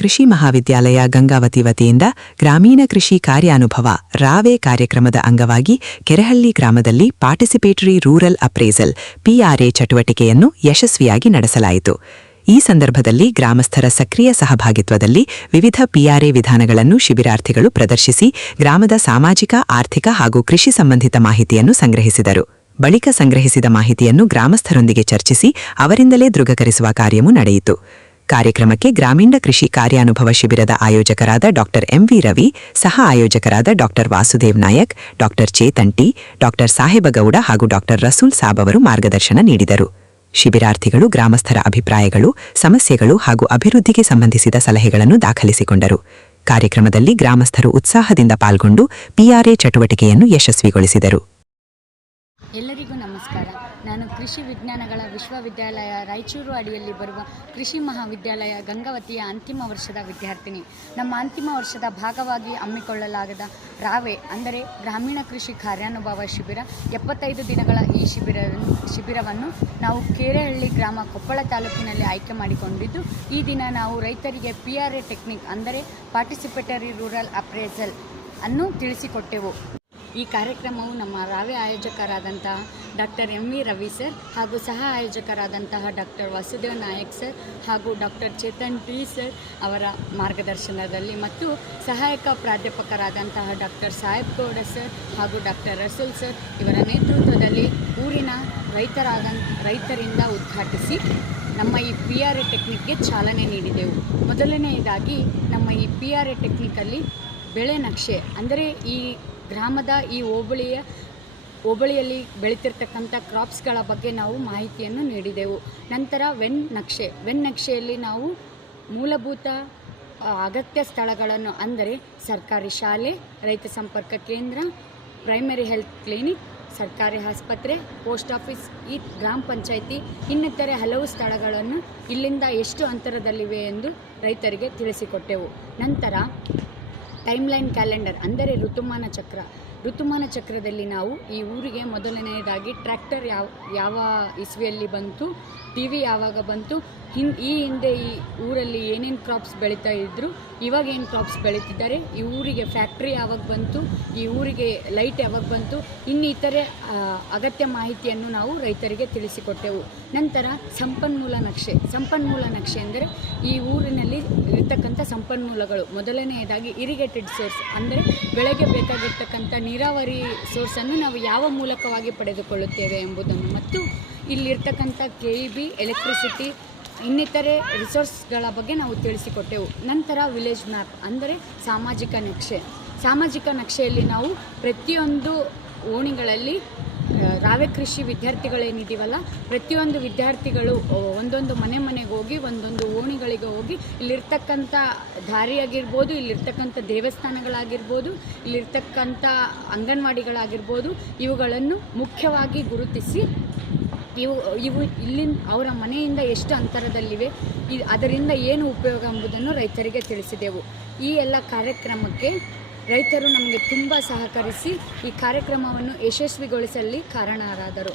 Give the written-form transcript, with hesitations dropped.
ಕೃಷಿ ಮಹಾವಿದ್ಯಾಲಯ ಗಂಗಾವತಿ ವತಿಯಿಂದ ಗ್ರಾಮೀಣ ಕೃಷಿ ಕಾರ್ಯಾನುಭವ ರಾವೆ ಕಾರ್ಯಕ್ರಮದ ಅಂಗವಾಗಿ ಕೆರೆಹಳ್ಳಿ ಗ್ರಾಮದಲ್ಲಿ ಪಾರ್ಟಿಸಿಪೇಟರಿ ರೂರಲ್ ಅಪ್ರೇಸಲ್ ಪಿಆರ್ಎ ಚಟುವಟಿಕೆಯನ್ನು ಯಶಸ್ವಿಯಾಗಿ ನಡೆಸಲಾಯಿತು. ಈ ಸಂದರ್ಭದಲ್ಲಿ ಗ್ರಾಮಸ್ಥರ ಸಕ್ರಿಯ ಸಹಭಾಗಿತ್ವದಲ್ಲಿ ವಿವಿಧ ಪಿಆರ್ಎ ವಿಧಾನಗಳನ್ನು ಶಿಬಿರಾರ್ಥಿಗಳು ಪ್ರದರ್ಶಿಸಿ ಗ್ರಾಮದ ಸಾಮಾಜಿಕ, ಆರ್ಥಿಕ ಹಾಗೂ ಕೃಷಿ ಸಂಬಂಧಿತ ಮಾಹಿತಿಯನ್ನು ಸಂಗ್ರಹಿಸಿದರು. ಬಳಿಕ ಸಂಗ್ರಹಿಸಿದ ಮಾಹಿತಿಯನ್ನು ಗ್ರಾಮಸ್ಥರೊಂದಿಗೆ ಚರ್ಚಿಸಿ ಅವರಿಂದಲೇ ದೃಢೀಕರಿಸುವ ಕಾರ್ಯವೂ ನಡೆಯಿತು. ಕಾರ್ಯಕ್ರಮಕ್ಕೆ ಗ್ರಾಮೀಣ ಕೃಷಿ ಕಾರ್ಯಾನುಭವ ಶಿಬಿರದ ಆಯೋಜಕರಾದ ಡಾ ಎಂವಿ ರವಿ, ಸಹ ಆಯೋಜಕರಾದ ಡಾ ವಾಸುದೇವ್ ನಾಯಕ್, ಡಾ ಚೇತನ್ ಟಿ, ಡಾ ಸಾಹೇಬಗೌಡ ಹಾಗೂ ಡಾ ರಸೂಲ್ ಸಾಬ್ ಅವರು ಮಾರ್ಗದರ್ಶನ ನೀಡಿದರು. ಶಿಬಿರಾರ್ಥಿಗಳು ಗ್ರಾಮಸ್ಥರ ಅಭಿಪ್ರಾಯಗಳು, ಸಮಸ್ಯೆಗಳು ಹಾಗೂ ಅಭಿವೃದ್ಧಿಗೆ ಸಂಬಂಧಿಸಿದ ಸಲಹೆಗಳನ್ನು ದಾಖಲಿಸಿಕೊಂಡರು. ಕಾರ್ಯಕ್ರಮದಲ್ಲಿ ಗ್ರಾಮಸ್ಥರು ಉತ್ಸಾಹದಿಂದ ಪಾಲ್ಗೊಂಡು ಪಿಆರ್ಎ ಚಟುವಟಿಕೆಯನ್ನು ಯಶಸ್ವಿಗೊಳಿಸಿದರು. ಎಲ್ಲರಿಗೂ ನಮಸ್ಕಾರ. ನಾನು ಕೃಷಿ ವಿಜ್ಞಾನಗಳ ವಿಶ್ವವಿದ್ಯಾಲಯ ರಾಯಚೂರು ಅಡಿಯಲ್ಲಿ ಬರುವ ಕೃಷಿ ಮಹಾವಿದ್ಯಾಲಯ ಗಂಗಾವತಿಯ ಅಂತಿಮ ವರ್ಷದ ವಿದ್ಯಾರ್ಥಿನಿ. ನಮ್ಮ ಅಂತಿಮ ವರ್ಷದ ಭಾಗವಾಗಿ ಹಮ್ಮಿಕೊಳ್ಳಲಾದ ರಾವೆ ಅಂದರೆ ಗ್ರಾಮೀಣ ಕೃಷಿ ಕಾರ್ಯಾನುಭವ ಶಿಬಿರ 75 ದಿನಗಳ ಈ ಶಿಬಿರವನ್ನು ನಾವು ಕೆರೆಹಳ್ಳಿ ಗ್ರಾಮ, ಕೊಪ್ಪಳ ತಾಲೂಕಿನಲ್ಲಿ ಆಯ್ಕೆ ಮಾಡಿಕೊಂಡಿದ್ದು, ಈ ದಿನ ನಾವು ರೈತರಿಗೆ ಪಿಆರ್ಎ ಟೆಕ್ನಿಕ್ ಅಂದರೆ ಪಾರ್ಟಿಸಿಪೇಟರಿ ರೂರಲ್ ಅಪ್ರೇಸಲ್ ಅನ್ನು ತಿಳಿಸಿಕೊಟ್ಟೆವು. ಈ ಕಾರ್ಯಕ್ರಮವು ನಮ್ಮ ರಾವೆ ಆಯೋಜಕರಾದಂತಹ ಡಾ ಎಂವಿ ರವಿ ಸರ್ ಹಾಗೂ ಸಹ ಆಯೋಜಕರಾದಂತಹ ಡಾ ವಾಸುದೇವ್ ನಾಯಕ್ ಸರ್ ಹಾಗೂ ಡಾ ಚೇತನ್ ಟಿ ಸರ್ ಅವರ ಮಾರ್ಗದರ್ಶನದಲ್ಲಿ ಮತ್ತು ಸಹಾಯಕ ಪ್ರಾಧ್ಯಾಪಕರಾದಂತಹ ಡಾ ಸಾಹೇಬಗೌಡ ಸರ್ ಹಾಗೂ ಡಾ ರಸೂಲ್ ಸರ್ ಇವರ ನೇತೃತ್ವದಲ್ಲಿ ಊರಿನ ರೈತರಿಂದ ಉದ್ಘಾಟಿಸಿ ನಮ್ಮ ಈ ಪಿಆರ್ಎ ಟೆಕ್ನಿಕ್ಗೆ ಚಾಲನೆ ನೀಡಿದೆವು. ಮೊದಲನೆಯದಾಗಿ ನಮ್ಮ ಈ ಪಿಆರ್ಎ ಟೆಕ್ನಿಕಲ್ಲಿ ಬೆಳೆ ನಕ್ಷೆ ಅಂದರೆ ಈ ಗ್ರಾಮದ ಈ ಹೋಬಳಿಯಲ್ಲಿ ಬೆಳೀತಿರ್ತಕ್ಕಂಥ ಕ್ರಾಪ್ಸ್ಗಳ ಬಗ್ಗೆ ನಾವು ಮಾಹಿತಿಯನ್ನು ನೀಡಿದೆವು. ನಂತರ ವೆನ್ ನಕ್ಷೆಯಲ್ಲಿ ನಾವು ಮೂಲಭೂತ ಅಗತ್ಯ ಸ್ಥಳಗಳನ್ನು ಅಂದರೆ ಸರ್ಕಾರಿ ಶಾಲೆ, ರೈತ ಸಂಪರ್ಕ ಕೇಂದ್ರ, ಪ್ರೈಮರಿ ಹೆಲ್ತ್ ಕ್ಲಿನಿಕ್, ಸರ್ಕಾರಿ ಆಸ್ಪತ್ರೆ, ಪೋಸ್ಟ್ ಆಫೀಸ್, ಈ ಗ್ರಾಮ ಪಂಚಾಯಿತಿ ಇನ್ನಿತರೆ ಹಲವು ಸ್ಥಳಗಳನ್ನು ಇಲ್ಲಿಂದ ಎಷ್ಟು ಅಂತರದಲ್ಲಿವೆ ಎಂದು ರೈತರಿಗೆ ತಿಳಿಸಿಕೊಟ್ಟೆವು. ನಂತರ ಟೈಮ್ಲೈನ್ ಕ್ಯಾಲೆಂಡರ್ ಅಂದರೆ ಋತುಮಾನ ಚಕ್ರದಲ್ಲಿ ನಾವು ಈ ಊರಿಗೆ ಮೊದಲನೆಯದಾಗಿ ಟ್ರ್ಯಾಕ್ಟರ್ ಯಾವ ಇಸ್ವಿಯಲ್ಲಿ ಬಂತು, ಟಿವಿ ಯಾವಾಗ ಬಂತು, ಈ ಹಿಂದೆ ಈ ಊರಲ್ಲಿ ಏನೇನು ಕ್ರಾಪ್ಸ್ ಬೆಳೀತಾ ಇದ್ದರು, ಇವಾಗ ಏನು ಕ್ರಾಪ್ಸ್ ಬೆಳೀತಿದ್ದಾರೆ, ಈ ಊರಿಗೆ ಫ್ಯಾಕ್ಟ್ರಿ ಯಾವಾಗ ಬಂತು, ಈ ಊರಿಗೆ ಲೈಟ್ ಯಾವಾಗ ಬಂತು, ಇನ್ನಿತರೆ ಅಗತ್ಯ ಮಾಹಿತಿಯನ್ನು ನಾವು ರೈತರಿಗೆ ತಿಳಿಸಿಕೊಟ್ಟೆವು. ನಂತರ ಸಂಪನ್ಮೂಲ ನಕ್ಷೆ ಅಂದರೆ ಈ ಊರಿನಲ್ಲಿ ಇರತಕ್ಕಂಥ ಸಂಪನ್ಮೂಲಗಳು. ಮೊದಲನೆಯದಾಗಿ ಇರಿಗೇಟೆಡ್ ಸೋರ್ಸ್ ಅಂದರೆ ಬೆಳೆಗೆ ಬೇಕಾಗಿರ್ತಕ್ಕಂಥ ನೀರಾವರಿ ಸೋರ್ಸನ್ನು ನಾವು ಯಾವ ಮೂಲಕವಾಗಿ ಪಡೆದುಕೊಳ್ಳುತ್ತೇವೆ ಎಂಬುದನ್ನು ಮತ್ತು ಇಲ್ಲಿರ್ತಕ್ಕಂಥ KEB, ಎಲೆಕ್ಟ್ರಿಸಿಟಿ ಇನ್ನಿತರೆ ರಿಸೋರ್ಸ್ಗಳ ಬಗ್ಗೆ ನಾವು ತಿಳಿಸಿಕೊಟ್ಟೆವು. ನಂತರ ವಿಲೇಜ್ ಮ್ಯಾಪ್ ಅಂದರೆ ಸಾಮಾಜಿಕ ನಕ್ಷೆಯಲ್ಲಿ ನಾವು ಪ್ರತಿಯೊಂದು ಓಣಿಗಳಲ್ಲಿ ರಾವೆ ಕೃಷಿ ವಿದ್ಯಾರ್ಥಿಗಳೇನಿದ್ದೀವಲ್ಲ, ಪ್ರತಿಯೊಂದು ವಿದ್ಯಾರ್ಥಿಗಳು ಒಂದೊಂದು ಮನೆಗೆ ಹೋಗಿ ಒಂದೊಂದು ಓಣಿಗಳಿಗೆ ಹೋಗಿ ಇಲ್ಲಿರ್ತಕ್ಕಂಥ ದಾರಿಯಾಗಿರ್ಬೋದು, ಇಲ್ಲಿರ್ತಕ್ಕಂಥ ದೇವಸ್ಥಾನಗಳಾಗಿರ್ಬೋದು, ಇಲ್ಲಿರ್ತಕ್ಕಂಥ ಅಂಗನವಾಡಿಗಳಾಗಿರ್ಬೋದು, ಇವುಗಳನ್ನು ಮುಖ್ಯವಾಗಿ ಗುರುತಿಸಿ ಇವು ಇಲ್ಲಿಂದ ಅವರ ಮನೆಯಿಂದ ಎಷ್ಟು ಅಂತರದಲ್ಲಿವೆ, ಅದರಿಂದ ಏನು ಉಪಯೋಗ ಎಂಬುದನ್ನು ರೈತರಿಗೆ ತಿಳಿಸಿದೆವು. ಈ ಎಲ್ಲ ಕಾರ್ಯಕ್ರಮಕ್ಕೆ ರೈತರು ನಮಗೆ ತುಂಬ ಸಹಕರಿಸಿ ಈ ಕಾರ್ಯಕ್ರಮವನ್ನು ಯಶಸ್ವಿಗೊಳಿಸಲು ಕಾರಣರಾದರು.